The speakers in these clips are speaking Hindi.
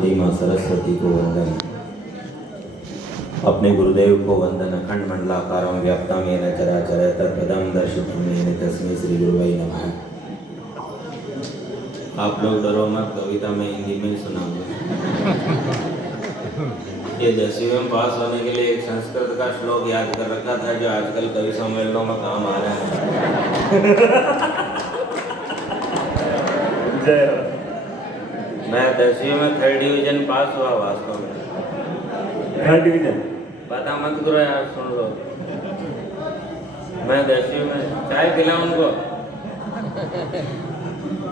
बड़ी माँ सरस्वती को वंदन, अपने गुरुदेव को वंदन। अखंड मंडलाकारं व्याप्तं येन चराचर तत्पदं दर्शितं येन तस्मै श्री गुरुवे नमः। आप लोग डरो मत, कविता मैं हिंदी में सुनाऊंगा। ये 10वीं में पास होने के लिए एक संस्कृत का श्लोक याद कर रखा था जो आजकल कवि सम्मेलनों में काम आ रहा है। जय हो। मैं 10वीं में 3rd डिवीजन पास हुआ वास्तव में। 3rd डिवीजन पता मत करो यार, सुन लो। मैं 10वीं में चाय पिला उनको,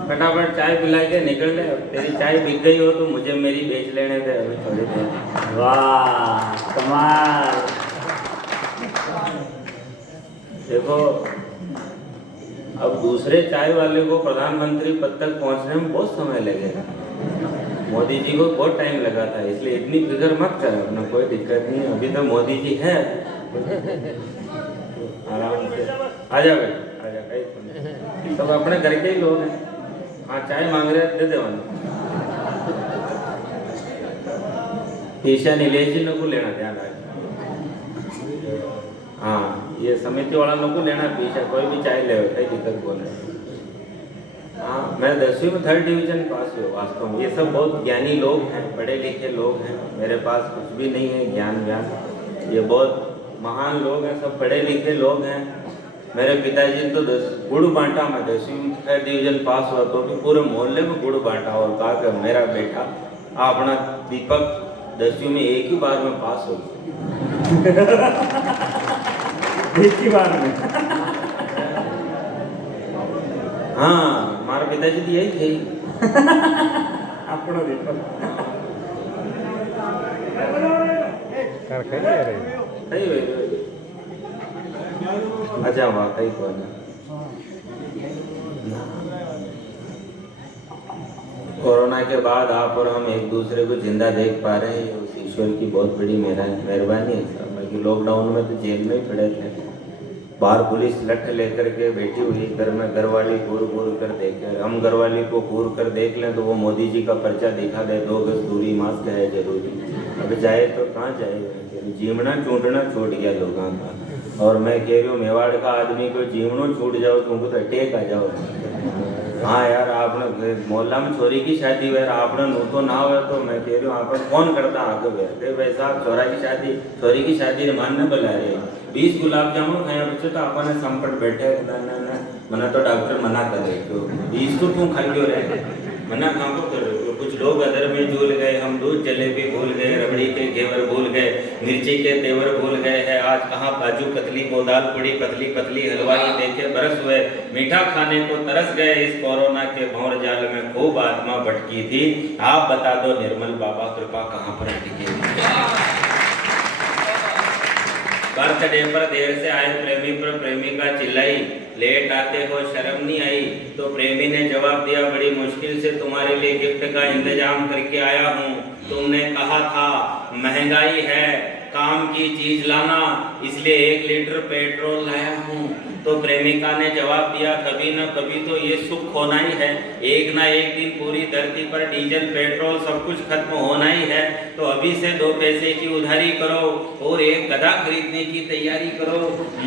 फटाफट चाय पिला के निकल गए। तेरी चाय बिक गई हो तो मुझे मेरी बेच लेने दे अभी थोड़ी देर। वाह कमाल। देखो अब दूसरे चाय वाले को प्रधानमंत्री पद तक पहुंचने में बहुत समय लगेगा। मोदी जी को बहुत टाइम लगा था, इसलिए इतनी फिक्र मत कर, अपना कोई दिक्कत नहीं है। अभी तो मोदी जी है, आराम से आ जा बेटा, आ जा। कहीं सब अपने घर के ही लोग हैं। हाँ चाय मांग रहे दे दे। ईशा नीलेश जी को लेना, ध्यान रख। हाँ ये समिति वाला को लेना पीछे, कोई भी चाय ले, कोई दिक्कत बोले। हाँ मैं 10वीं में 3rd डिवीजन पास हुआ वास्तव में। ये सब बहुत ज्ञानी लोग हैं, पढ़े लिखे लोग हैं। मेरे पास कुछ भी नहीं है ज्ञान व्यान। ये बहुत महान लोग हैं, सब पढ़े लिखे लोग हैं। मेरे पिताजी तो गुड़ बांटा। मैं 10वीं में 3rd डिवीजन पास हुआ तो भी पूरे मोहल्ले में गुड़ बांटा और कहा कि मेरा बेटा अपना दीपक 10वीं में एक ही बार में पास हो गया। एक ही बार में। हाँ हमारे पिताजी तो यही थे। अपना दीपक अच्छा वाकई को ना। कोरोना के बाद आप और हम एक दूसरे को जिंदा देख पा रहे हैं, उस ईश्वर की बहुत बड़ी मेहरबानी है। बाकी लॉकडाउन में तो जेल में ही पड़े थे। बाहर पुलिस लठ लेकर के बैठी हुई, घर में घरवाली घूर घूर कर देखे। हम घरवाली को घूर कर देख लें तो वो मोदी जी का पर्चा दिखा दे, 2 गज दूरी, मास्क है जरूरी। अब जाए तो कहाँ जाएगा, जीवना टूटना छूट गया लोगों का। और मैं कह रही हूँ मेवाड़ का आदमी को जीवनों छूट जाओ तुमको तो अटैक आ जाओ। हाँ यार आपने मोहल्ला में छोरी की शादी हुई, आपने नू तो ना हुआ तो मैं कह रही हूँ आप कौन करता आगे गए भाई साहब, छोरी की शादी मानने बुला रहे 20 गुलाब जामुन खाए बच्चे तो आपने संपट बैठे ना मना तो डॉक्टर मना कर रहे हो 20 तो क्यों खा लियो रहे, मना कहाँ को कर रहे हो। कुछ लोग अदर में झूल गए, हम दूध जलेबी भूल गए, रबड़ी के घेवर भूल गए, मिर्ची के तेवर भूल गए हैं। आज कहाँ काजू कतली बोदाल पुड़ी पतली पतली हलवाई देखे बरस हुए, मीठा खाने को तरस गए। इस कोरोना के भंवर जाल में खूब आत्मा भटकी थी। आप बता दो निर्मल बाबा कृपा कहाँ पर अटकी थी। बर्थडे पर देर से आए प्रेमी पर प्रेमिका चिल्लाई, लेट आते हो शर्म नहीं आई। तो प्रेमी ने जवाब दिया, बड़ी मुश्किल से तुम्हारे लिए गिफ्ट का इंतजाम करके आया हूँ। तुमने कहा था महंगाई है, काम की चीज लाना, इसलिए 1 लीटर पेट्रोल लाया हूँ। तो प्रेमिका ने जवाब दिया, कभी न कभी तो ये सुख होना ही है। एक ना एक दिन पूरी धरती पर डीजल पेट्रोल सब कुछ खत्म होना ही है। तो अभी से 2 पैसे की उधारी करो और एक गधा खरीदने की तैयारी करो।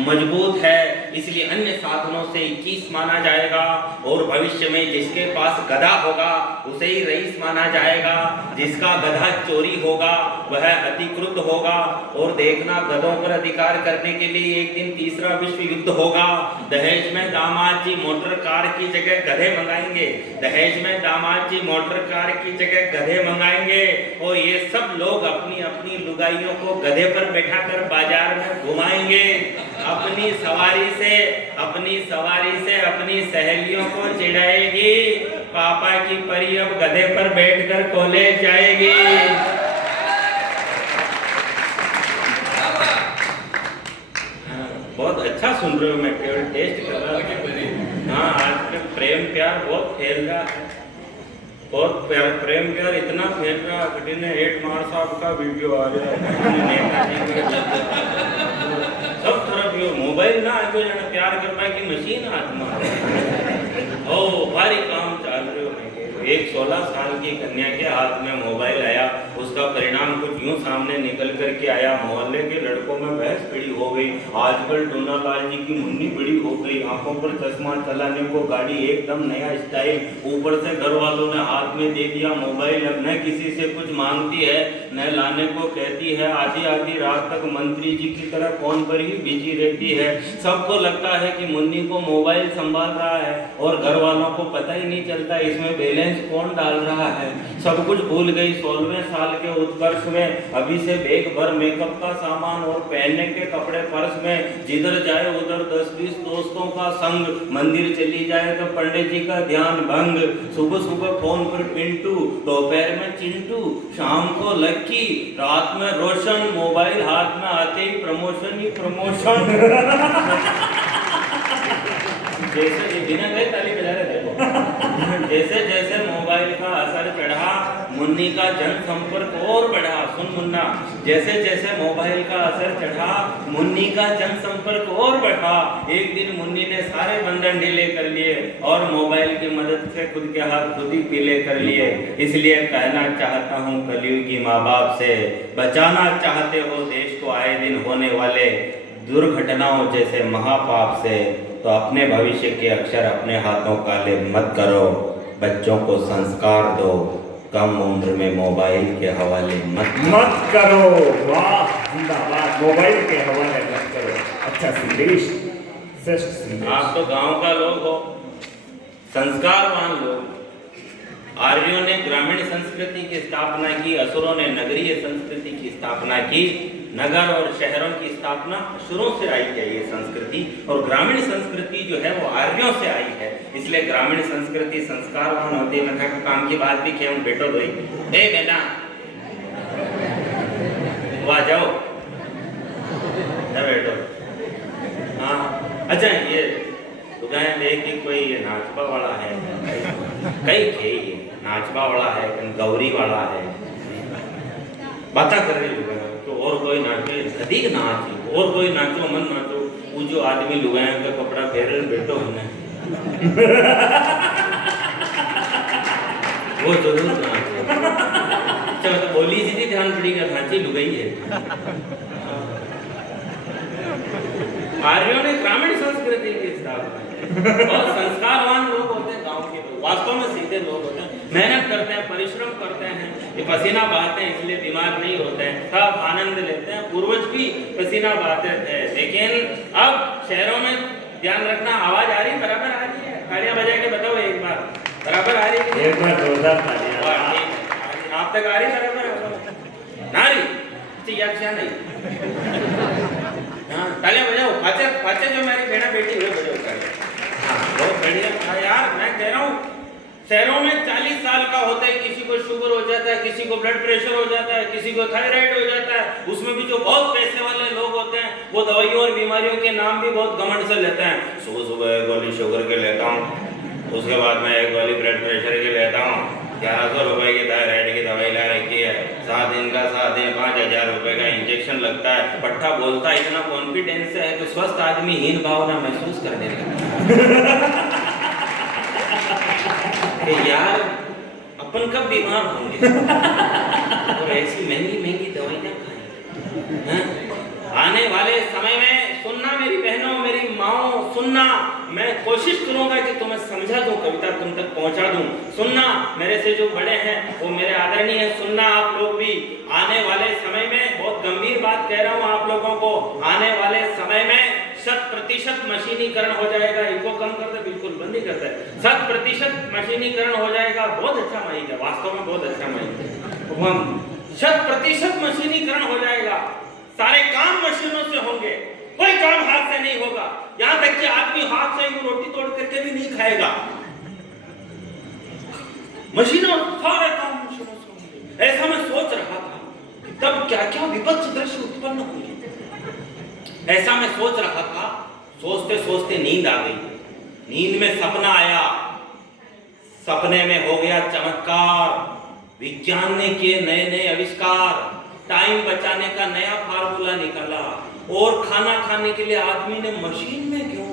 मजबूत है इसलिए अन्य साधनों से 21 माना जाएगा। और भविष्य में जिसके पास गधा होगा उसे ही रईस माना जाएगा। जिसका गधा चोरी होगा वह अधिकृत होगा। और देखना गधों पर अधिकार करने के लिए एक दिन तीसरा विश्व युद्ध होगा। दहेज में दामाद जी मोटर कार की जगह गधे मंगाएंगे। दहेज में दामाद जी मोटर कार की जगह गधे मंगाएंगे। और ये सब लोग अपनी अपनी लुगाइयों को गधे पर बैठाकर बाजार में घुमाएंगे। अपनी सवारी से अपनी सहेलियों को चिढ़ाएगी। पापा की परी अब गधे पर बैठकर कॉलेज जाएगी। बहुत अच्छा सुन रहे हो, मैं केवल टेस्ट कर रहा हूँ। हाँ आज प्रेम प्यार बहुत फैल रहा है, बहुत प्रेम प्यार इतना फैल रहा है। ने 8 मार्च साहब का वीडियो आ रहा है सब तरफ। यो मोबाइल ना आगे जाना प्यार कर पाए कि मशीन हाथ में ओ भारी काम चाल रहे हो। एक 16 साल की कन्या के हाथ में मोबाइल आया यूं सामने निकल करके आया, मोहल्ले के लड़कों में बहस खड़ी हो गई। आजकल टूना लाल जी की मुन्नी बड़ी हो गई, आंखों पर चश्मा, चलाने को गाड़ी एकदम नया स्टाइल, ऊपर से घर वालों ने हाथ में दे दिया मोबाइल। अब न किसी से कुछ मांगती है न लाने को कहती है, आधी आधी रात तक मंत्री जी की तरह फोन पर ही बिजी रहती है। सबको लगता है कि मुन्नी को मोबाइल संभाल रहा है और घर वालों को पता ही नहीं चलता इसमें बैलेंस कौन डाल रहा है। सब कुछ भूल गई 16वें साल के उत्कर्ष में। अभी से बैग भर मेकअप का सामान और पहनने के कपड़े पर्स में, जिधर जाए उधर 10-20 दोस्तों का संग, मंदिर चली जाए तो पंडित जी का ध्यान भंग। सुबह सुबह फोन पर पिंटू, दोपहर में चिंटू, शाम को लक्की, रात में रोशन, मोबाइल हाथ में आते ही प्रमोशन ही प्रमोशन। जैसे बिना गए ताली बजा रहे थे। जैसे जैसे मोबाइल का असर चढ़ा, मुन्नी का जनसंपर्क और बढ़ा। सुन मुन्ना, जैसे जैसे मोबाइल का असर चढ़ा, मुन्नी का जनसंपर्क और बढ़ा। एक दिन मुन्नी ने सारे बंधन ढीले कर लिए और मोबाइल की मदद से खुद के हाथ खुद ही पीले कर लिए। इसलिए कहना चाहता हूँ कलयुगी माँ बाप से, बचाना चाहते हो देश को आए दिन होने वाले दुर्घटनाओं जैसे महापाप से, तो अपने भविष्य के अक्षर अपने हाथों काले मत करो। बच्चों को संस्कार दो, कम उम्र में मोबाइल के हवाले मत करो। वाह, जिंदाबाद, मोबाइल के हवाले मत करो। अच्छा संदेश, श्रेष्ठ संदेश। आप तो गांव का लोग हो, संस्कारवान लोग। आर्यों ने ग्रामीण संस्कृति की स्थापना की, असुरों ने नगरीय संस्कृति की स्थापना की। नगर और शहरों की स्थापना असुरों से आई है ये संस्कृति, और ग्रामीण संस्कृति जो है वो आर्यों से आई है। इसलिए ग्रामीण संस्कृति संस्कारवान होती है। मैं काम की बात भी किया हूँ, बेटो दो बेटा वहाँ जाओ बेटो। हाँ अच्छा, ये उदाहरण दे कि कोई नाचबा वाला है, कई थे ये नाचबा वाला है, गौरी वाला है, बात कर रही तो और कोई नाचे अधिक नाच, और कोई नाचो मन नाचो। वो जो आदमी लुगाया का कपड़ा फेर बैठो है वो जरूर नाचे। चलो तो बोली सीधी ध्यान पड़ेगा, नाची लुगाई है। आर्यों ने ग्रामीण संस्कृति की स्थापना, और संस्कारवान लोग होते हैं गांव के लोग, वास्तव में सीधे लोग होते हैं, मेहनत करते हैं, परिश्रम करते हैं, ये पसीना बहाते हैं इसलिए बीमार नहीं होते हैं, सब आनंद लेते हैं। पूर्वज भी पसीना बहाते थे। लेकिन अब शहरों में ध्यान रखना, आवाज आ रही, बराबर आ रही है? तालियां बजा के बताओ एक बार, बराबर आ रही है? एक बार जोरदार तालियां। आप तक आ रही बराबर? ना रही या नहीं? हाँ तालियां बजाओ, पाचे जो मेरी बेटा बेटी हुए बजाओ। हाँ बहुत बढ़िया यार। मैं कह रहा हूँ शहरों में 40 साल का होता है, किसी को शुगर हो जाता है, किसी को ब्लड प्रेशर हो जाता है, किसी को थायराइड हो जाता है। उसमें भी जो बहुत पैसे वाले लोग होते हैं वो दवाइयों और बीमारियों के नाम भी बहुत घमंड से लेते हैं। सुबह सुबह एक गोली शुगर के लेता हूँ, उसके बाद मैं एक गोली ब्लड प्रेशर की लेता हूँ, 1100 रुपए की थायराइड की दवाई ला रखी है, 7 दिन का 7 दिन 5000 रुपए का इंजेक्शन लगता है। पट्टा बोलता इतना कॉन्फिडेंस से है कि स्वस्थ आदमी हीन भावना महसूस करने लगता कि यार अपन कब बीमार होंगे और ऐसी महंगी महंगी दवाइयां खाएं। आने वाले समय में सुनना मेरी बहनों, मेरी माओ, सुनना, मैं कोशिश करूंगा कि तुम्हें समझा दूं, कविता तुम तक पहुंचा दूं। सुनना, मेरे से जो बड़े हैं वो मेरे आदरणीय हैं, सुनना आप लोग भी। आने वाले समय में, बहुत गंभीर बात कह रहा हूं आप लोगों को, आने वाले समय में 100% मशीनीकरण हो जाएगा। इनको कम करते, बिल्कुल बंद ही करते हैं। 100% मशीनीकरण हो जाएगा। बहुत अच्छा माइक है, वास्तव में बहुत अच्छा माइक है। 100% मशीनीकरण हो जाएगा। सारे काम मशीनों से होंगे, कोई काम हाथ से नहीं होगा। यहाँ तक कि आदमी हाथ से ही रोटी तोड़ करके भी नहीं खाएगा। मशीनों, सारे काम मशीनों से होंगे। ऐसा मैं सोच रहा था कि तब क्या क्या विपत्ति दृश्य उत्पन्न होंगे। ऐसा मैं सोच रहा था, सोचते सोचते नींद आ गई। नींद में सपना आया, सपने में हो गया चमत्कार। विज्ञान ने किए नए नए आविष्कार, टाइम बचाने का नया फार्मूला निकाला, और खाना खाने के लिए आदमी ने मशीन में क्यों?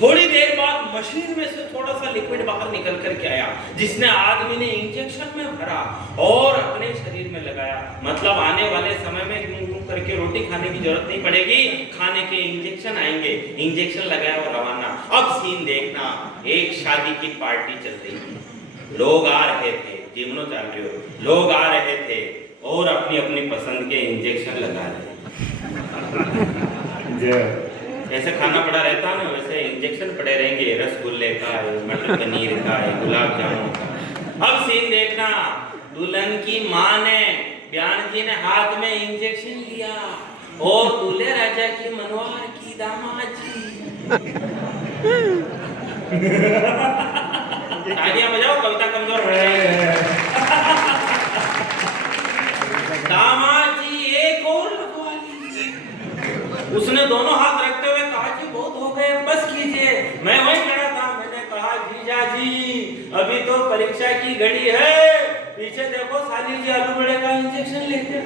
थोड़ी देर बाद मशीन में से थोड़ा सा लिक्विड बाहर निकल करके आया, जिसने आदमी ने इंजेक्शन में भरा और अपने शरीर में लगाया। मतलब आने रोटी खाने की जरूरत नहीं पड़ेगी, खाने के इंजेक्शन आएंगे, इंजेक्शन लगाया और रवाना। अब सीन देखना, एक शादी की पार्टी चल रही थी, लोग आ रहे थे, जीवनो चल रहे हो, लोग आ रहे थे और अपनी अपनी पसंद के इंजेक्शन लगा रहे थे। ऐसे खाना पड़ा रहता है ना, वैसे इंजेक्शन पड़े रहेंगे, रसगुल्ले का है, मटर पनीर का है, गुलाब जामुन का। अब सीन देखना, दुल्हन की माँ ने, बयान जी ने हाथ में इंजेक्शन लिया और दूल्हे राजा की मनवार की दामाद जी। तालियां बजाओ, कविता कमजोर हो जाएगी। दामाद जी एक और लगवा लीजिए। उसने दोनों हाथ रखते हुए कहा जी बहुत हो गए, बस कीजिए। मैं वहीं खड़ा था, मैंने कहा जीजा जी अभी तो परीक्षा की घड़ी है, पीछे देखो साली जी आलू बड़े का इंजेक्शन लेके।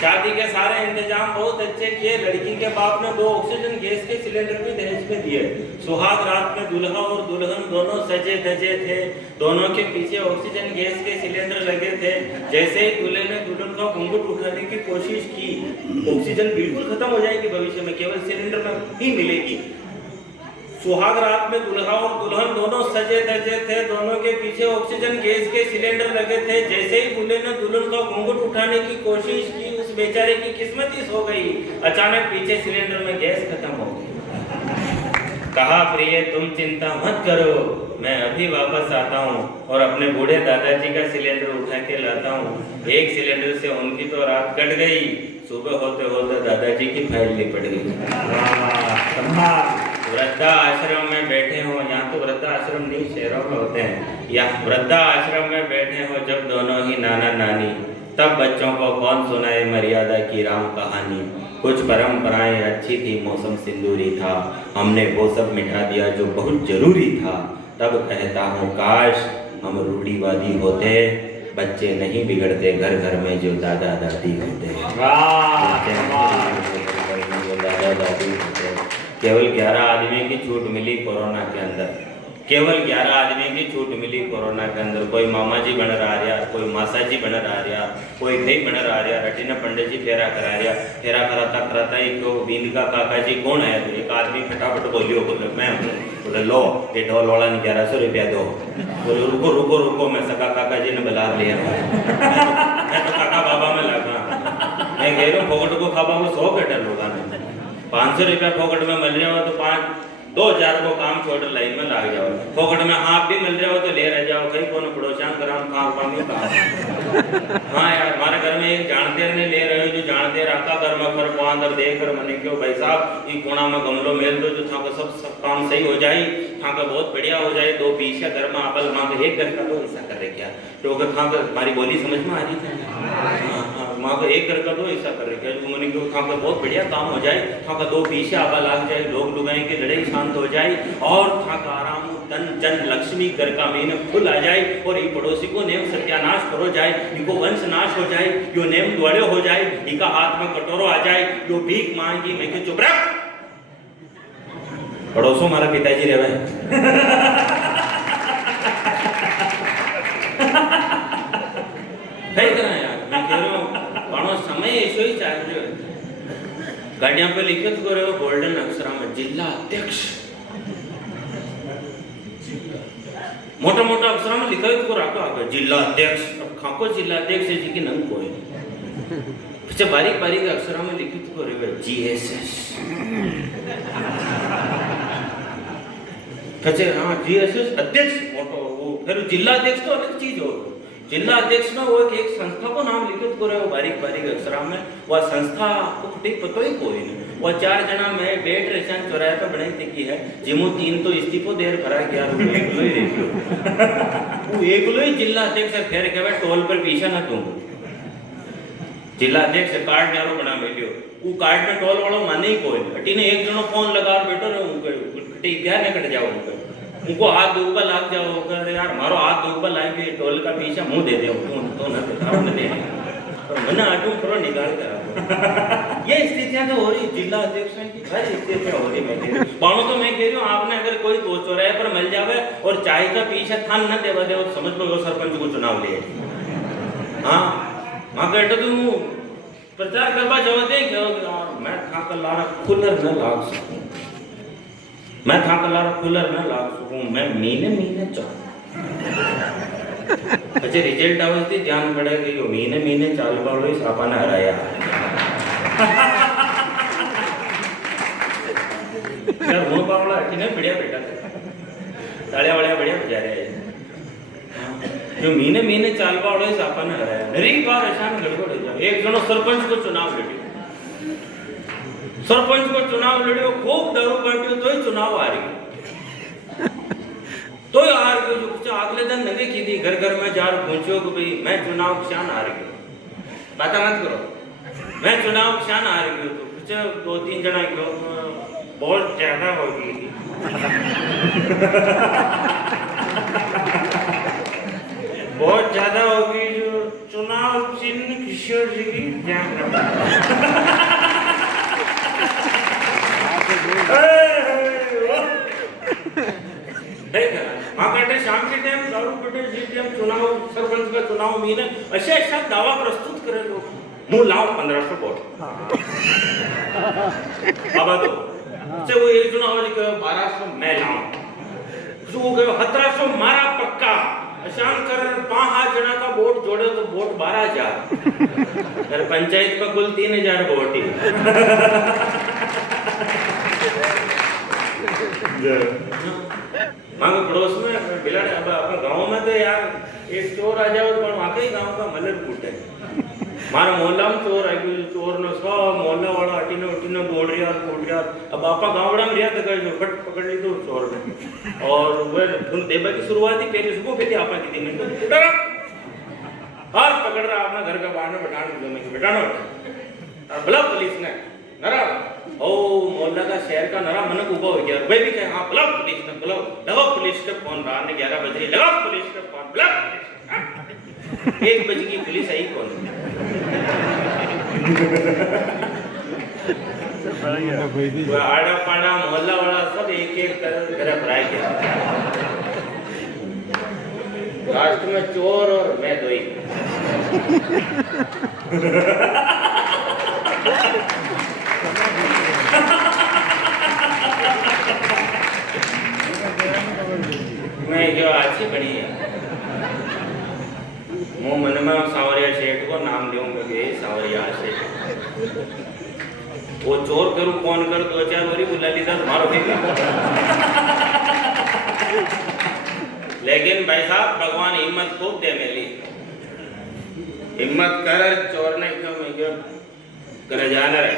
शादी के सारे इंतजाम बहुत अच्छे किए, लड़की के बाप ने 2 ऑक्सीजन गैस के सिलेंडर भी दहेज में दिए। सुहाग रात में दूल्हा और दुल्हन दोनों सजे धजे थे, दोनों के पीछे ऑक्सीजन गैस के सिलेंडर लगे थे। जैसे ही दूल्हे ने दुल्हन का घूंघट उठाने की कोशिश की, ऑक्सीजन बिल्कुल खत्म हो जाएगी भविष्य में, केवल सिलेंडर में ही मिलेगी। सुहाग रात में दूल्हा और दुल्हन दोनों सजे धजे थे, दोनों के पीछे ऑक्सीजन गैस के सिलेंडर लगे थे। जैसे ही दूल्हे ने दुल्हन का घूंघट उठाने की कोशिश की, उस बेचारे की किस्मत ही सो गई। अचानक पीछे सिलेंडर में गैस खत्म हो गई। कहा प्रिय तुम चिंता मत करो, मैं अभी वापस आता हूँ और अपने बूढ़े दादाजी का सिलेंडर उठा के लाता हूँ। एक सिलेंडर से उनकी तो रात कट गई, सुबह होते होते दादाजी की फाइल लिपट गई। वृद्धा आश्रम में बैठे हो, यहाँ तो वृद्धा आश्रम नहीं शहरों में होते हैं, या वृद्धा आश्रम में बैठे हो जब दोनों ही नाना नानी, तब बच्चों को कौन सुनाए मर्यादा की राम कहानी। कुछ परंपराएं अच्छी थी, मौसम सिंदूरी था, हमने वो सब मिटा दिया जो बहुत जरूरी था। तब कहता हूँ काश हम रूढ़िवादी होते, बच्चे नहीं बिगड़ते घर घर में जो दादा दादी होते। दादा दादी होते। केवल 11 आदमी की छूट मिली कोरोना के अंदर, केवल 11 आदमी की छूट मिली कोरोना के अंदर। कोई मामा जी बन रहा, कोई मासा जी बन रहा, कोई कई बन रहा, रटीना पंडित जी फेरा करा रहा। फेरा कराता एक बींद का काका जी कौन है, तो एक आदमी फटाफट बोलियो, बोले मैं हूँ। बोले लो ये ढोल वाला ने 1100 रुपया दो। बोले रुको रुको रुको, मैं सका काका जी ने बुला लिया। मैं तो काका बाबा में लगा, मैं कह रहा हूँ फोकट को खाबा में 100 बेटा लोग 500 रुपया फोकट में मिल रहा हो तो 2,000 को काम छोड़ लाइन में लाग जाओ। फोकट में हाथ भी मिल रहा हो तो ले रह जाओ, कहीं कौन पड़ोसान कराम काम पानी का। हाँ यार, हमारे घर में एक जानदेर ने ले रहे हो, जो जानदेर आता घर में पर को अंदर देकर मैंने क्यों भाई साहब ये कोना में गमलों मेल दो, जो था सब काम सही हो जाए, था बहुत बढ़िया हो जाए। 2 पीछे घर में आपल मांग एक घर का 2 हिस्सा कर रहे क्या, तो था हमारी बोली समझ में आ रही थी। माँ को एक घर का 2 हिस्सा कर रखे, मैंने क्यों था बहुत बढ़िया काम हो जाए, था 2 पीछे आवा लाग जाए, लोग लुगाई की लड़ाई शांत हो जाए, और था आराम धन जन लक्ष्मी घर का महीने फुल आ जाए, और ये पड़ोसी को नेम सत्यानाश करो जाए, इनको वंश नाश हो जाए, यो नेम द्वारे हो जाए, इनका हाथ में कटोरो आ जाए, यो भीख मांगी। मैं क्यों चुप रहा, पड़ोसों हमारा पिताजी रहे यार। मैं कह रहा हूँ बाणो समय ऐसो ही चल रहे हो, गाड़ियां पे लिखित करे हो गोल्डन अक्षरा में जिला अध्यक्ष, मोटा मोटा अक्षरा में लिखित को रखा आगे जिला अध्यक्ष। अब खाको जिला अध्यक्ष जी की नंग को है, पीछे बारीक बारीक अक्षरा में लिखित करे हुए जीएसएस। हाँ जीएसएस अध्यक्ष मोटो, वो फिर जिला अध्यक्ष तो अलग चीज हो। जिला अध्यक्ष में वो एक संस्था को नाम लिखित को रहे हो बारीक बारीक अक्षरा में, वह संस्था को ठीक पतो ही कोई नहीं। वह 4 जना में बैठ रेशन चौराहे पे बनाई देखी है, जिमो 3 तो इस्तीफो देर भरा गया, वो एकलो ही जिला अध्यक्ष फेर के टोल पर पीछा ना दूं। जिला अध्यक्ष कार्ड न्यारो बना मिलियो, वो कार्ड में टोल वालों माने ही कोई नहीं। अटी ने एक जनो फोन लगा बैठो रहे, उनके ध्यान न कट जाओ, उनको हाथ धोबा लाग जाओ, कर यार मारो हाथ धोबा लागे, टोल का पीछा मुंह दे दे तो न दे मना आटू करो निकाल कर। ये स्थितियां तो हो रही जिला अध्यक्ष की, हर स्थितियां हो रही। मैं कह रही बाणों तो मैं कह रही हूँ, आपने अगर कोई 2 चौराहे पर मिल जावे और चाय का पीछा थान न देवा दे, और समझ लो सरपंच को चुनाव लिए। हाँ वहां बैठो तू प्रचार करवा जाते हैं क्या यार मैं था कलारा कूलर न लाग सकूं मैं था कलारा कूलर न लाग सकूं मैं महीने चाल अच्छा रिजल्ट आवती ध्यान पड़े कि यो महीने चाल वालों सापाने हराया यार वो बावला अठीने बढ़िया बेटा तालियां वालियां बढ़िया बजा रहे हैं जो महीने चालवा वाले सापाने हराया नरी बार ऐसा गड़बड़ हो जाए एक जनो सरपंच को चुनाव लड़ियो खूब दारू बांटियो तो ही चुनाव हार गयो तो ही हार गयो जो कुछ अगले दिन नंगे की थी घर में जार पहुंचो कि भाई मैं चुनाव किसान हार गयो बात मत करो मैं चुनाव किसान हार गयो तो कुछ 2-3 जना क्यों बहुत ज्यादा होगी बहुत ज्यादा होगी जो चुनाव चिन्ह किशोर जी की शाम के टाइम दारू पेटे जी टाइम चुनाव सरपंच का चुनाव मीने अशा दावा प्रस्तुत करे लोग मुंह लाओ 1500 वोट बाबा तो वो एक चुनाव 1200 मैं लाऊं जो 1700 मारा पक्का अशान कर 5 जना का वोट जोड़े तो वोट 12,000 अगर पंचायत का कुल 3,000 वोट ही मांगो पड़ोस में बिलाड़े अब अपने गांव में तो यार एक चोर आ जाओ तो वाकई गांव का मलर फूटे मारा मोहल्ला में चोर आ गयो चोर ने सब मोहल्ला वाला अटीने बोल रिया अब आपा गांवड़ा में रिया तो कहीं फट पकड़ ली तो चोर ने और वह देबा की शुरुआत ही पहले सुबह पे थी आपा की दिन में उठा और पकड़ रहा अपना घर का बाहर में बैठाने में बैठाना और बुलाओ पुलिस ने नरा ओ मोहल्ला का शहर का नरा मनक उबा हो गया वे भी कहे हाँ बुलाओ पुलिस ने बुलाओ लगाओ पुलिस का फोन रात ने 11 बजे लगाओ पुलिस का फोन बुलाओ 1 बजे की पुलिस आई कौन आड़ा पाड़ा मोहल्ला वाला सब एक कर भराई गया लास्ट में चोर और मैं दो ही मैं जो अच्छी बनी है वो मन में सावरिया सेठ को नाम दूंगा कि सावरिया सेठ वो चोर करूं कौन कर 2-4 बारी बुला ली था तुम्हारा भी लेकिन भाई साहब भगवान हिम्मत खूब दे मेरी हिम्मत कर चोर ने क्यों मैं क्यों कर जाना रे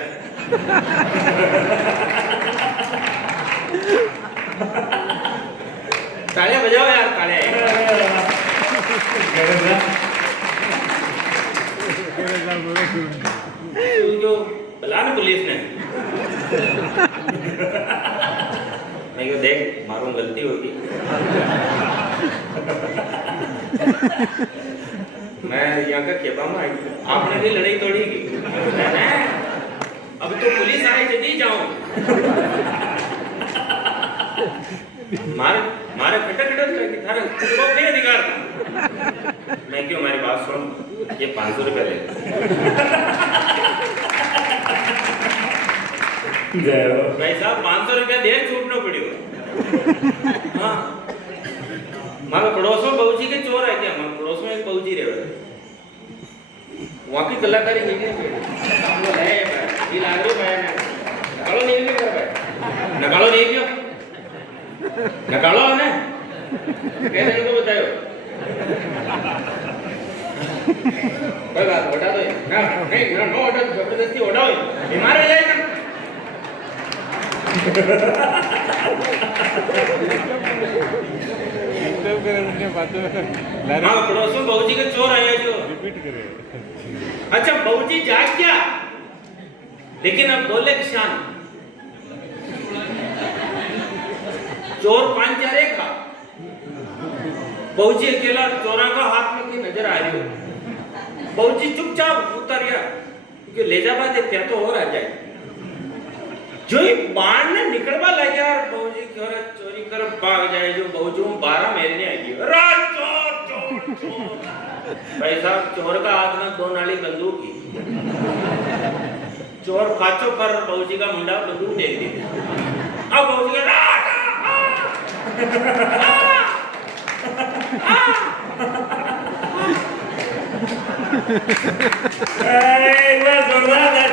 तालियां बजाओ यार तालियां जो बुला ना पुलिस ने मैं क्यों देख मारूं गलती होगी मैं यहाँ का खेपा में आई आपने भी लड़ाई तोड़ी की अब तो पुलिस आई जल्दी जाऊं मारे खटक लगी थारे तो नहीं अधिकार मैं क्यों हमारी बात सुन ये 500 रुपए ले भाई साहब 500 रुपया दे छूटना पड़ियो हाँ मारे पड़ोस में बहूजी के चोर है क्या हमारे पड़ोस में एक बहूजी रहे वहाँ की कलाकारी है ये लाग रही है नकालो नहीं भी कर भाई नकालो नहीं क्यों नकालो है कैसे को बताओ कोई बात बता दो ना नहीं नो ऑर्डर जबरदस्ती उठाओ बीमार हो जाएगा हाँ पड़ोस में बहूजी के चोर आया जो रिपीट करे अच्छा बहूजी जाग गया लेकिन अब बोले किसान चोर 5-4 था बहूजी अकेला चोरा का हाथ में की नजर आ रही हो बहूजी चुपचाप उतर गया क्योंकि ले जा बात क्या तो और आ जाए जो ही बाण ने निकलवा लगा और बहूजी की औरत चोरी कर भाग जाए जो बहूजी 12 महीने आई रात चोर चोर भाई साहब चोर का हाथ में 2 नाली बंदूक की। चोर फाचो पर बाबूजी का मुंडा बंदूक दे दी। अब बाबूजी का जोरदार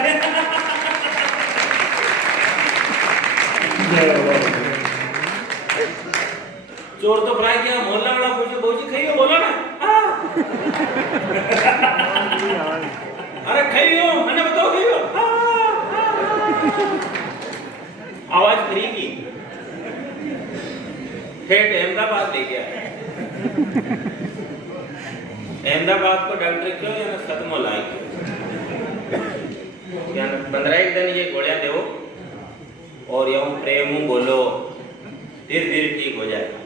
चोर तो फ्राई किया मोहल्ला वाला पूछे बाबूजी खाइयो बोलो ना। अरे खाइयो मैंने बताओ खाइयो। आवाज फ्री की फिर अहमदाबाद ले गया। अहमदाबाद को डॉक्टर क्यों या खत्म हो लाए 15 दिन ये गोलियां दो और यूं प्रेम बोलो धीरे धीरे ठीक हो जाएगा।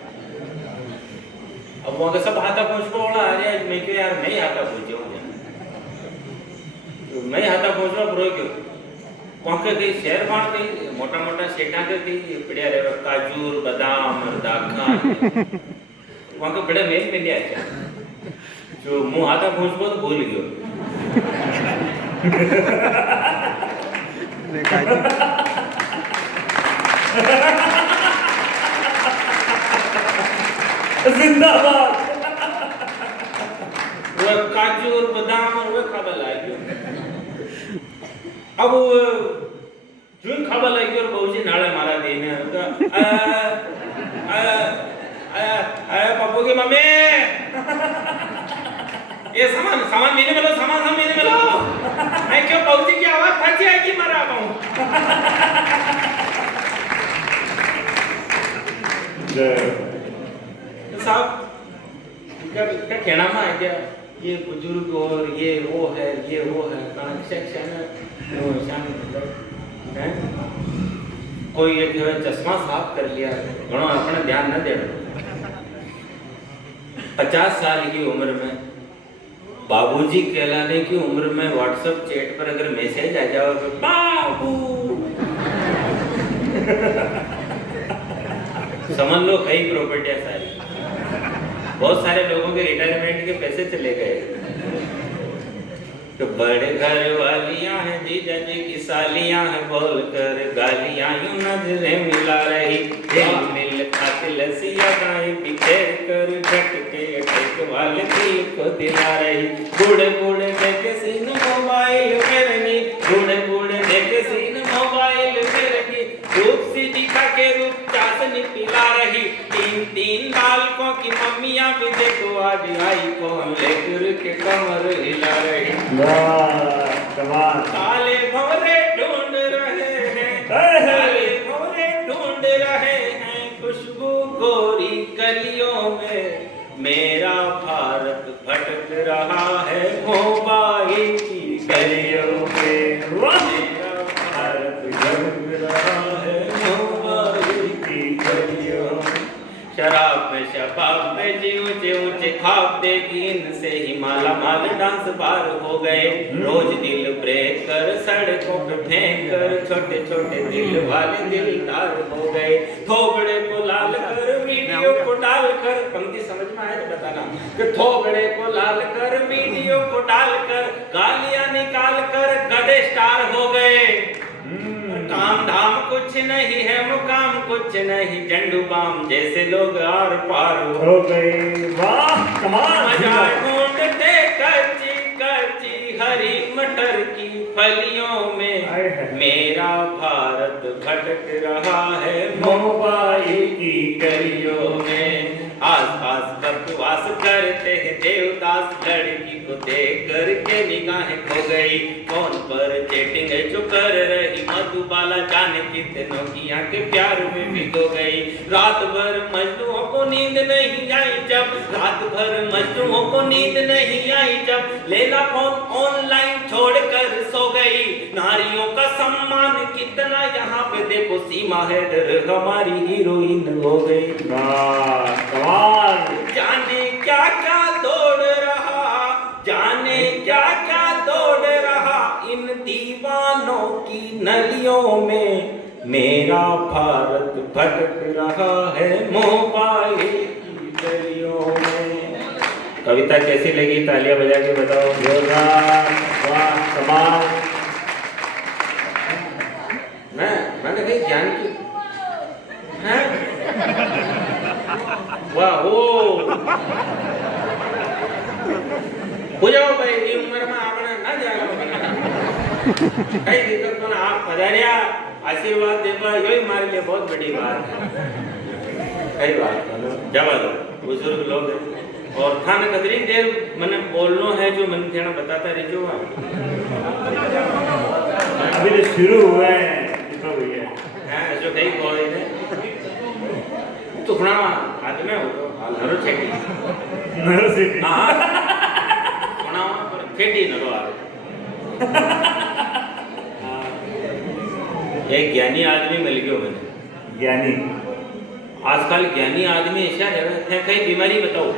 अब वहां सब हाथा पहुंच को वाला आ रहा है। मैं क्यों यार मैं हाथा पहुंचे हूं तो मैं हाथा पहुंचना प्रो क्यों वहां के कई शहर बाण कई मोटा मोटा सेठा के कई पड़िया रहे काजूर बादाम दाखा वहां के बड़े मेल मिल गया जो मुंह हाथा पहुंच को तो भूल गयो। जिंदाबाद वो काजू और बादाम और वो खाबा लागी। अब जो खाबा लागी और बाबूजी नाले मारा देने तो आया पापू की मम्मी ये सामान सामान मैंने मिलो सामान मैंने मिलो। मैं क्यों बाबूजी की आवाज फंसी आई कि मरा पाऊं। साहब क्या कहना में है क्या ये बुजुर्ग और ये वो है कोई एक जो है चश्मा साफ कर लिया घणो अपने ध्यान न दे। 50 साल की उम्र में बाबूजी कहलाने की उम्र में व्हाट्सएप चैट पर अगर मैसेज आ जाओ तो बाबू समझ लो कई प्रॉपर्टियां सारी। बहुत सारे लोगों के रिटायरमेंट के पैसे चले गए। तो बड़े घर वालियां हैं जीजा जी की सालियां हैं बोल कर गालियां यूं नजरें मिला रही। दिल मिल खाते लसिया गाय बिखेर कर झटके अटक वाले दिल को दिला रही। बूढ़े बूढ़े देखे सीन मोबाइल में रंगी बूढ़े बूढ़े देखे सीन मोबाइल में रंगी रूप सी दिखा के रूप चाशनी पिला रही। 3 बालकों की मम्मियां भी देखो आज आई कौन लेकर के कमर हिला रही। काले भंवरे ढूंढ रहे हैं काले भंवरे ढूंढ रहे हैं खुशबू गोरी गलियों में। मेरा भारत भटक रहा है मोबाइल की गलियों में। मेरा भारत भटक रहा है मोबाइल की गलियों में। शराब में शबाब में जी ऊंचे ऊंचे ख्वाब देगी इनसे ही माला माल डांस बार हो गए। रोज दिल ब्रेक कर सड़कों पे फेंक कर छोटे छोटे दिल वाले दिलदार हो गए। थोबड़े को लाल कर वीडियो को डाल कर पंक्ति समझ में आए तो बताना कि थोबड़े को लाल कर वीडियो को डाल कर गालियां निकाल कर गधे स्टार हो गए। काम धाम कुछ नहीं है मुकाम कुछ नहीं झंडू बाम जैसे लोग आर पार हो गए। वाह कमाल। मजा ढूंढते कच्ची कच्ची हरी मटर की फलियों में। मेरा भारत भटक रहा है मोबाइल की गलियों में। आस पास बकवास करते हैं देवदास लड़की को देख करके निगाहें खो गई। फोन पर चैटिंग जो कर रही मधुबाला जाने कितनों की आंखें प्यार में भिगो गई। रात भर मजनूओं को नींद नहीं आई जब रात भर मजनूओं को नींद नहीं आई जब लेला फोन ऑनलाइन छोड़कर सो गई। नारियों का सम्मान कितना यहाँ पे देखो सीमा हैदर हमारी हीरोइन हो गई। जाने क्या क्या दौड़ रहा जाने क्या क्या दौड़ रहा इन दीवानों की नलियों में। मेरा भारत भटक रहा है मोबाइल की गलियों में। कविता कैसी लगी? तालियां बजा के बताओ। जोरदार, वाह, कमाल। मैंने कही ज्ञान की हैं? वाह हो जाओ भाई, ये उम्र में आपने ना जाना कई दिक्कत तो ना, आप पधारिया आशीर्वाद दे पाए, यही हमारे लिए बहुत बड़ी बात है। कई बात जवा दो बुजुर्ग लोग हैं। और खान कदरी देर मैंने बोलना है जो मन थे बताता रहे जो अभी तो शुरू हुए हैं तो भैया हैं जो कई बोल रहे तो खुणा आज में हो तो नरो छेटी नरो सिटी हां खुणा पर छेटी नरो आ एक ज्ञानी आदमी मिल गयो मैंने। ज्ञानी आजकल ज्ञानी आदमी ऐसा है कई बीमारी बताओ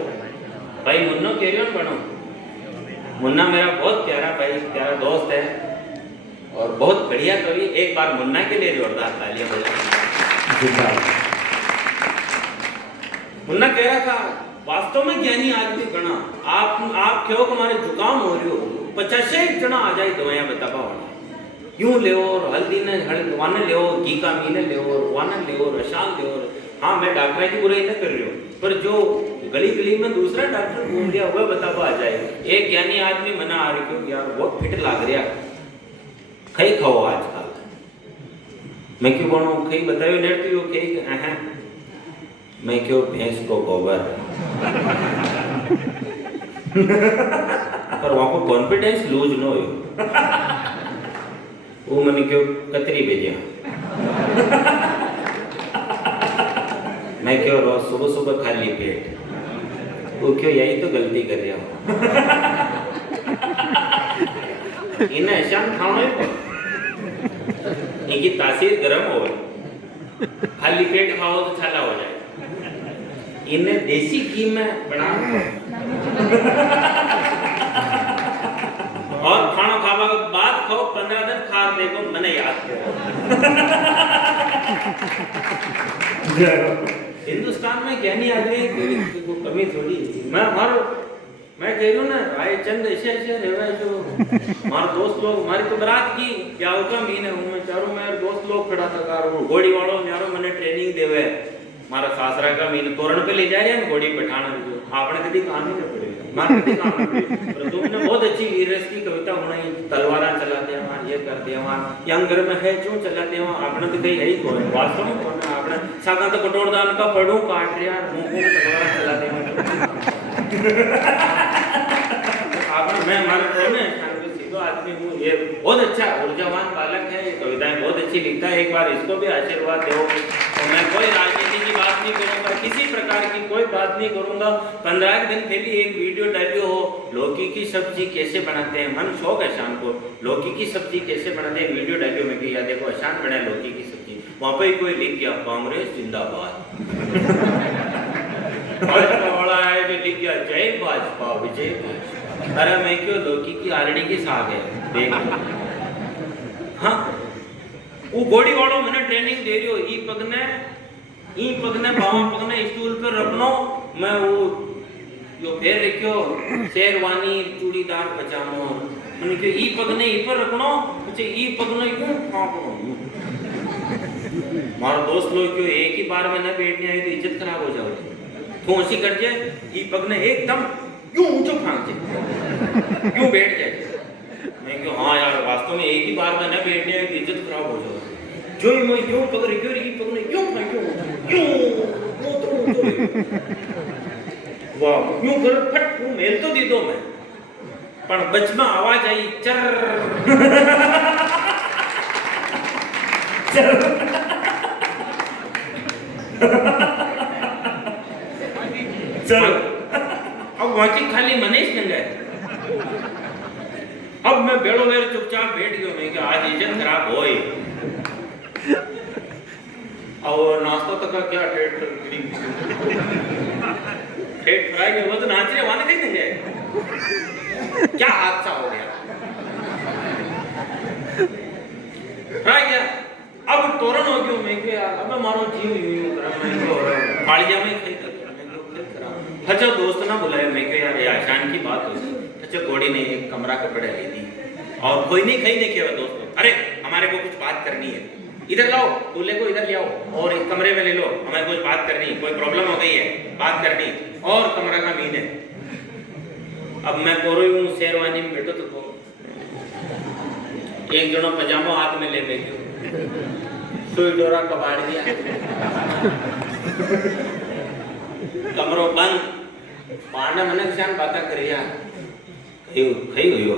भाई। मुन्ना कैरियर बनो। मुन्ना मेरा बहुत प्यारा भाई, प्यारा दोस्त है और बहुत बढ़िया कवि। एक बार मुन्ना के लिए जोरदार तालियां बजाओ। मुन्ना कह रहा था वास्तव में ज्ञानी आदमी बना। आप क्यों हमारे जुकाम हो रही हो 50 जना आ जाए दवाइयां बता पाओ यूं ले और हल्दी ने वाने ले और घी का मीने ले और वाने ले और रशान ले और। हाँ मैं डॉक्टर की बुराई नहीं कर रही हूँ, पर जो गली गली में दूसरा डॉक्टर घूम गया वह बता आ जाए। एक ज्ञानी आदमी मना आ रही क्यों यार बहुत फिट लाग रहा कई खाओ आजकल। मैं क्यों बोलूँ कई बताओ लेती हो कई मैं क्यों भैंस को गोबर पर वहां को कॉन्फिडेंस लूज न हो वो मैंने क्यों कतरी भेजा। मैं क्यों रोज सुबह सुबह खाली पेट वो क्यों यही तो गलती कर रहा हूँ। इन्हें ऐसा खाना इनकी तासीर गर्म हो खाली पेट खाओ तो छाला हो जाए। इन्हें देसी घी में बना और खाना खावा के बाद खाओ 15 दिन खा देखो मैंने याद किया। हिंदुस्तान में ज्ञानी आदमी को कमी थोड़ी। मैं कह रही हूँ ना भाई चंद ऐसे रहे जो हमारे दोस्त लोग हमारी तो बरात की क्या होगा महीने उनमें चारों मेरे दोस्त लोग खड़ा था कार घोड़ी वालों यारों मैंने ट्रेनिंग देवे हमारा सासरा का मीन तोरण पे ले जा रहे हैं घोड़ी बैठाना जो आपने कभी काम ही नहीं पड़ेगा मार कभी काम नहीं पड़ेगा। तुमने बहुत अच्छी वीरस की कविता बनाई तलवारा चलाते हैं ये करते हैं यहाँ घर में है क्यों चलाते हैं आपने तो कहीं यही कौन वास्तव में कौन आपने साका तो कटोरदान का पढ़ू काट रहा मुंह तलवारा चलाते हैं आपने मैं हमारे कौन है आदमी हूँ। ये बहुत अच्छा ऊर्जावान बालक है, ये कविताएं बहुत अच्छी लिखता है। एक बार इसको भी आशीर्वाद दो। और मैं कोई राजनीति की बात नहीं करूंगा, किसी प्रकार की कोई बात नहीं करूंगा। 15 दिन पहले एक वीडियो डाली हो लौकी की सब्जी कैसे बनाते हैं। मन शौक है शाम को लौकी की सब्जी कैसे बनाते हैं वीडियो डाली हो। मैं कि यार देखो आसान बना लौकी की सब्जी। वहां पर कोई लिख गया कांग्रेस जिंदाबाद भाजपा वाला है जो लिख गया जय भाजपा विजय भाजपा। अरे मैं क्यों लौकी की आलड़ी की साग है देख हाँ वो घोड़ी वालों मैंने ट्रेनिंग दे रही हो ई पगने बावा पगने स्टूल पर रखनो मैं वो जो फेर रखियो शेरवानी चूड़ीदार पजामो मैंने क्यों ई पगने ई पर रखनो अच्छा ई पगने क्यों फांकनो। मारो दोस्त लोग क्यों एक ही बार में न बैठने आई तो इज्जत खराब हो जाओगी तो ऐसी कर जाए ई पगने एकदम क्यों ऊंचो फांक जाए क्यों बैठ जाए। मैं क्यों हाँ यार वास्तव में एक ही बार में न बैठने आई तो इज्जत खराब हो जाओगी जो मैं क्यों पकड़ क्यों ई पगने क्यों फांक्यो क्यों वाह क्यों कर फट क्यों मेल तो दी दो मैं पर बच में आवाज आई चर चलो अब वहां खाली मनीष न गए। अब मैं बेड़ो बेड़ चुपचाप बैठ गयो मैं कि आज इज्जत खराब होई। और नाश्ता तक का क्या ठेठ फ्राई में वो तो नाच रहे वहां नहीं देंगे क्या हादसा हो गया फ्राई क्या अब तोरण हो गयो मैं कि अब मारो जीव यूं कर मैं को फाड़िया में खई कर मैं को खरा अच्छा दोस्त ना बुलाया, मैं क्यों यार ये आसान की बात हो। अच्छा घोड़ी ने एक कमरा कपड़ा ले दी और कोई नहीं कहीं नहीं किया दोस्तों, अरे हमारे को कुछ बात करनी है, इधर लाओ दूल्हे को, इधर ले आओ और एक कमरे में ले लो, हमें कुछ बात करनी, कोई प्रॉब्लम हो गई है बात करनी। और कमरा का मीन है। अब मैं बोल रही हूँ शेरवानी में बैठो तो एक जनो पजामो हाथ में ले बैठो, सुई डोरा कबाड़ दिया, कमरो बंद, पांडा मनक श्याम बाता करिया, कहीं हुई हो,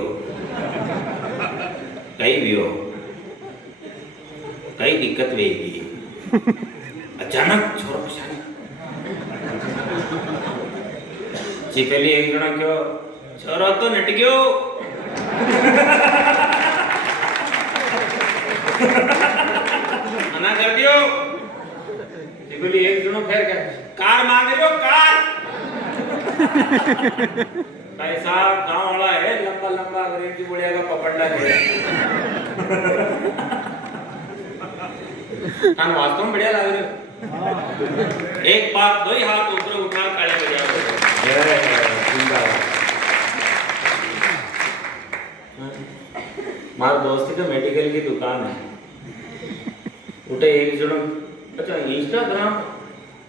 कहीं भी हो, कई दिक्कत वेगी। अचानक छोरो पछान जी पहली एक जणो क्यों छोरो तो नट गयो। मना कर दियो। जी पहली एक जणो फेर के कार मांग रहे हो कार। भाई साहब गांव वाला है, लंबा लंबा अंग्रेजी बोलिया का पपड़ला है। कान वास्तव में बढ़िया लग रहे हो। एक बार दो ही हाथ ऊपर उठा काले बजा दो। मार दोस्त का मेडिकल की दुकान है, उठे एक जन अच्छा इंस्टाग्राम